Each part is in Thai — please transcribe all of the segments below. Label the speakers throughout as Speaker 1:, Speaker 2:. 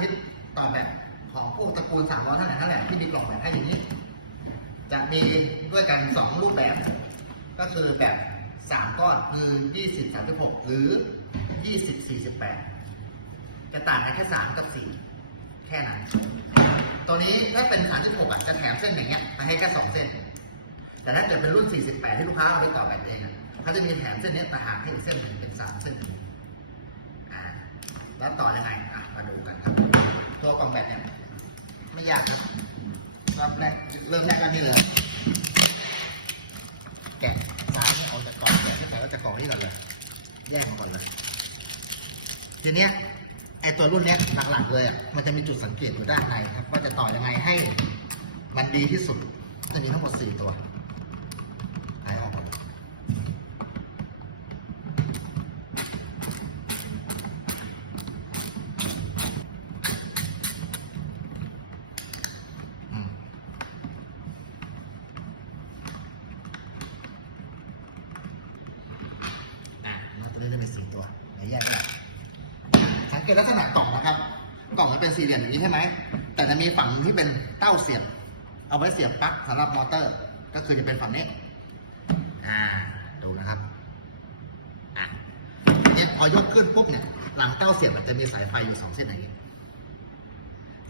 Speaker 1: ธิตต่อแบบของพวกตระกูลสามล้อทั้งหลายนั่นแหละที่มีกล่องแบบให้อย่างนี้ จะมีด้วยกันสองรูปแบบ ก็คือแบบสามก้อนคือยี่สิบสามสิบหกหรือยี่สิบสี่สิบแปดจะต่างกันแค่สามกับสี่แค่นั้น ตัวนี้ถ้าเป็นสามสิบหกอะจะแถมเส้นอย่างเงี้ยมาให้แค่สองเส้น แต่ถ้าเกิดเป็นรุ่น 48ที่ลูกค้าเอาไปต่อแบบเองอะเขาจะมีแถมเส้นนี้ต่างหากให้อีกเส้นหนึ่งเป็นสามเส้น แล้วต่อยังไงอะมาดูกันครับ ตัวกล่องแบตเนี่ย ไม่ยากครับรอบแรกเริ่มแรกก็นี่เลยแกะสายเนี่ยเอาจากกล่องแกะที่ใส่ก็จากกล่องนี่ก่อนเลย แยกมันก่อนเลย ทีเนี้ยไอตัวรุ่นเนี้ยหลักๆเลยอะมันจะมีจุดสังเกตอยู่ด้านในครับว่าจะต่อยังไงให้ มันดีที่สุดจะมีทั้งหมดสี่ตัวหายออกหมดเลยอืมอะแล้วตัว นี้จะมีสี่ตัวเดี๋ยแยกได้สังเกตลักษณะกล่องนะครับ กล่องมันเป็นสี่เหลี่ยมอย่างนี้ใช่ไหม แต่จะมีฝั่งที่เป็นเต้าเสียบ เอาไว้เสียบปลั๊กสำหรับมอเตอร์ ก็คือจะเป็นฝั่งนี้ อ่า ดูนะครับ อะเนี่ยพอยกขึ้นปุ๊บเนี่ย หลังเต้าเสียบจะมีสายไฟอยู่สองเส้นอย่างนี้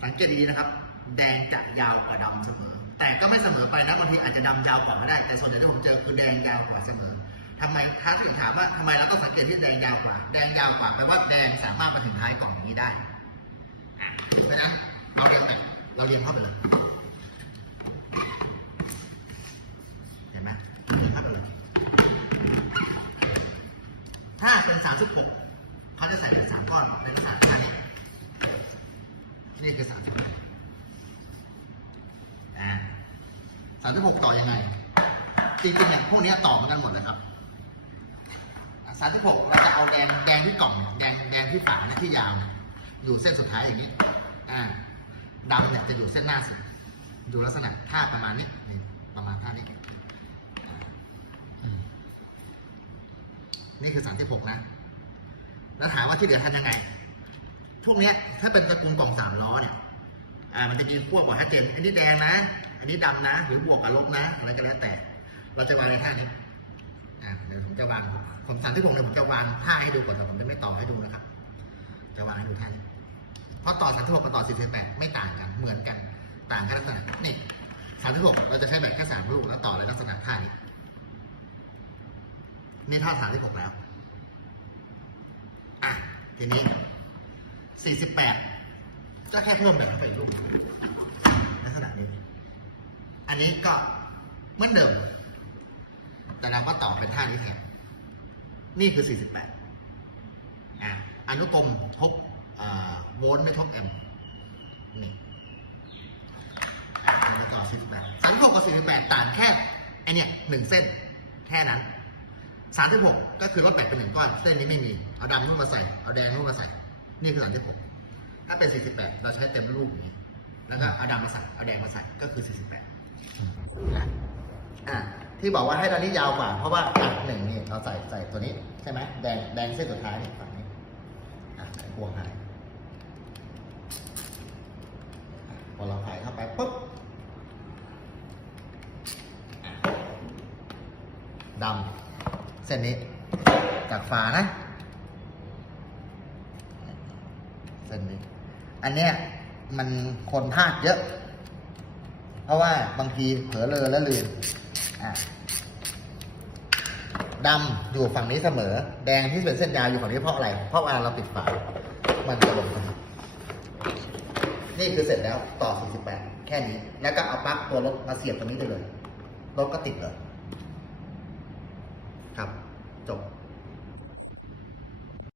Speaker 1: สังเกตดีๆนะครับ แดงจะยาวกว่าดำเสมอ แต่ก็ไม่เสมอไปนะบางทีอาจจะดำยาวกว่าก็ได้ แต่ส่วนใหญ่ที่ผมเจอคือแดงยาวกว่าเสมอ ทำไมถ้าถึงถามว่าทำไมเราต้องสังเกตที่แดงยาวกว่า แดงยาวกว่าแปลว่าแดงสามารถมาถึงท้ายกล่องนี้ได้อะเพราะฉะนั้นเราเรียงแบบเราเรียงเข้าไปเลยเห็นไหมเรียงเข้าไปเลยถ้าเป็นสามสิบหกเขาจะใส่เป็นสามก้อนในลักษณะท่านี้นี่คือสามสิบหกอ่าสามสิบหกต่อยังไงจริงๆเนี่ยพวกนี้ต่อเหมือนกันหมดเลยครับ สามสิบหกเราจะเอาแดงแดงที่กล่องแดงแดงที่ฝานี่ยที่ยาว อยู่เส้นสุดท้ายอย่างนี้ อ่าดำเนี่ยจะอยู่เส้นหน้าสุด ดูลักษณะท่าประมาณนี้ ประมาณท่านี้ นี่คือสามสิบหกนะ แล้วถามว่าที่เหลือทำยังไง พวกเนี้ย ถ้าเป็นตระกูลกล่องสามล้อเนี่ย อ่า มันจะมีขั้วบอกชัดเจนอันนี้แดงนะ อันนี้ดำนะ หรือบวกกับลบนะ อะไรก็แล้วแต่ เราจะวางในท่านี้ ผมจะวางผมสามที่ผมเนี่ยผมจะวางท่าให้ดูก่อนแต่ผมจะไม่ต่อให้ดูนะครับ จะวางให้ดูท่านี้เพราะต่อสามที่หกกับต่อสี่สิบแปดไม่ต่างกันเหมือนกันต่างแค่ลักษณะนี่สามที่หกเราจะใช้แบบแค่สามลูกแล้วต่อในลักษณะท่านี้นี่ท่าสามที่หกแล้วอะทีนี้สี่สิบแปดก็แค่เพิ่มแบบนั้นไปอีกลูกลักษณะนี้ อันนี้ก็เหมือนเดิม แต่เราก็ต่อเป็นท่านี้แทน นี่คือสี่สิบแปดอะอนุกรมทบโวลต์ไม่ทบแอมป์นี่อะแล้วต่อสี่สิบแปดสามสิบหกกับสี่สิบแปดต่างแค่ไอเนี่ยหนึ่งเส้น แค่นั้นสามสิบหกก็คือลดแบตเป็นหนึ่งก้อน เส้นนี้ไม่มี เอาดำนู่นมาใส่ เอาแดงนู่นมาใส่ นี่คือสามสิบหกถ้าเป็นสี่สิบแปดเราใช้เต็มรูปอย่างนี้ แล้วก็เอาดำมาใส่ เอาแดงมาใส่ ก็คือสี่สิบแปดอ่า ที่บอกว่าให้ตอนนี้ยาวกว่า เพราะว่าอะหนึ่งนี่เราใส่ใส่ตัวนี้ใช่ไหมแดงแดงเส้นสุดท้ายนี่ฝั่งนี้อะใส่พวงหายพอเราใส่เข้าไปปุ๊บดำเส้นนี้จากฝานะเส้นนี้ อันเนี้ยมันคนพลาดเยอะ เพราะว่าบางทีเผลอเลอแล้วลืมอะ ดำอยู่ฝั่งนี้เสมอ แดงที่เป็นเส้นยาวอยู่ฝั่งนี้เพราะอะไร เพราะเวลาเราปิดฝา มันจะลงมานี่คือเสร็จแล้วต่อ 48 แค่นี้ แล้วก็เอาปลั๊กตัวรถมาเสียบตรงนี้ได้เลย รถก็ติดเลย ครับ จบ